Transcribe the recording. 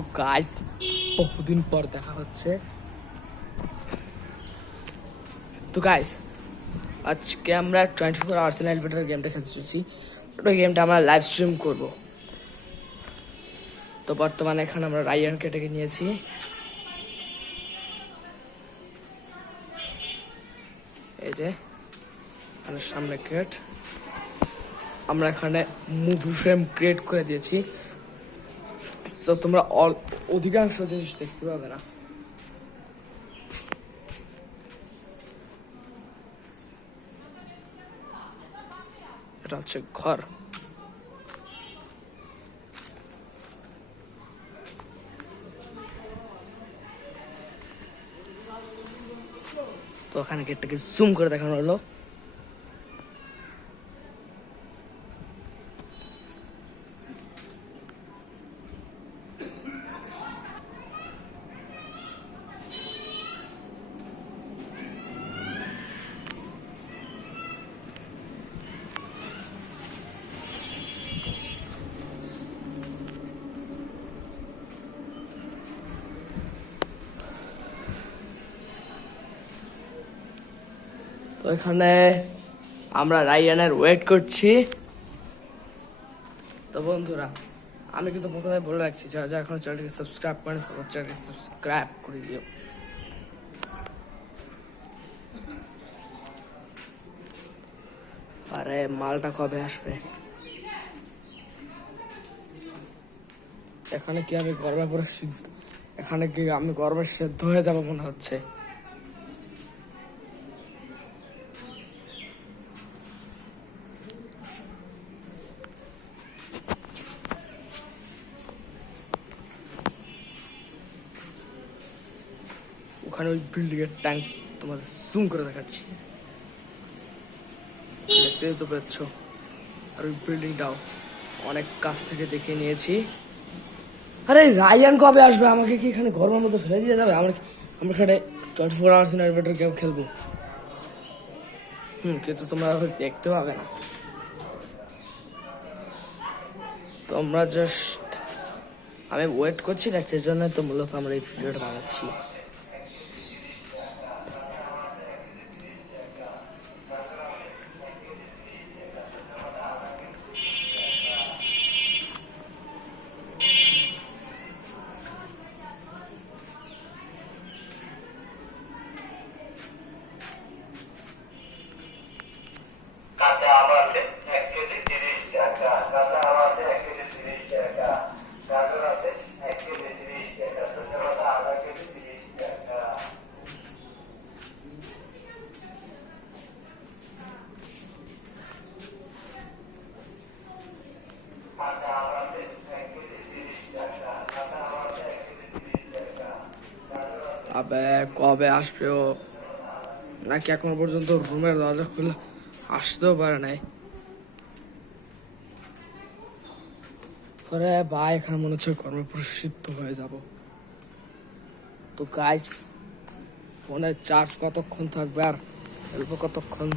তো গাইস বহুদিন পর দেখা হচ্ছে। তো গাইস আজকে আমরা 24 আওয়ার্স ইন এলিভেটর গেমটা খেলতে চলছি। ওই গেমটা আমরা লাইভ স্ট্রিম করব। তো বর্তমানে এখানে আমরা রায়ান কেটে নিয়েছি। এই যে আমাদের সামনে ক্রিয়েট, আমরা এখানে মুভি ফ্রেম ক্রিয়েট করে দিয়েছি। সো তোমরা অধিকাংশ জিনিস দেখতে পাবে না। এটা হচ্ছে ঘর। তো ওখানে গেটটাকে জুম করে দেখানো হলো। তো এখানে আমরা রায়ানের ওয়েট করছি। তো বন্ধুরা, আমি কিন্তু প্রথমে বলে রাখছি যারা এখন চ্যানেলটিকে সাবস্ক্রাইব করেন চ্যানেলটিকে সাবস্ক্রাইব করে দিও। আরে মালটা কবে আসবে? এখানে কি আমি গরমে পুরো সিদ্ধ, এখানে কি আমি গরমে সেদ্ধ হয়ে যাবো মনে হচ্ছে। ওখানে ওই বিল্ডিং এর ট্যাঙ্ক তোমাদের জুম করে দেখাচ্ছি, দেখতেই তো পাচ্ছ। আর ওই বিল্ডিংটাও অনেক কাছ থেকে দেখে নিয়েছি। আরে রায়ান কবে আসবে? আমাকে কি এখানে গরমের মধ্যে ফেলে দিয়ে যাবে? আমরা এখানে 24 আওয়ার্স ইন এলিভেটর গেম খেলবো। কিন্তু তোমরা দেখতে পাবে না। তোমরা জাস্ট, আমি ওয়েট করছি না, সেই জন্য তো মূলত আমরা এই ভিডিওটা বানাচ্ছি। কাঁচা আম আছে 1 কেজি 30 টাকা, কাঁচা আম আছে 1 কেজি 30 টাকা, গাজর আছে 1 কেজি 30 টাকা, ধনে পাতা আধা কেজি 30 টাকা। কাঁচা আম আছে 1 কেজি 30 টাকা, কাঁচা আম আছে 1 কেজি 30 টাকা, গাজর আছে। আবে কবে আসবে ও? নাকি এখনো পর্যন্ত রুমের দরজা খুলে আসতেও পারে নাই? পরে ভাই এখানে মনে হচ্ছে গরমে পুরো সিদ্ধ হয়ে যাব। তো গাইস, ফোনের চার্জ কতক্ষণ থাকবে আর অল্প কতক্ষণ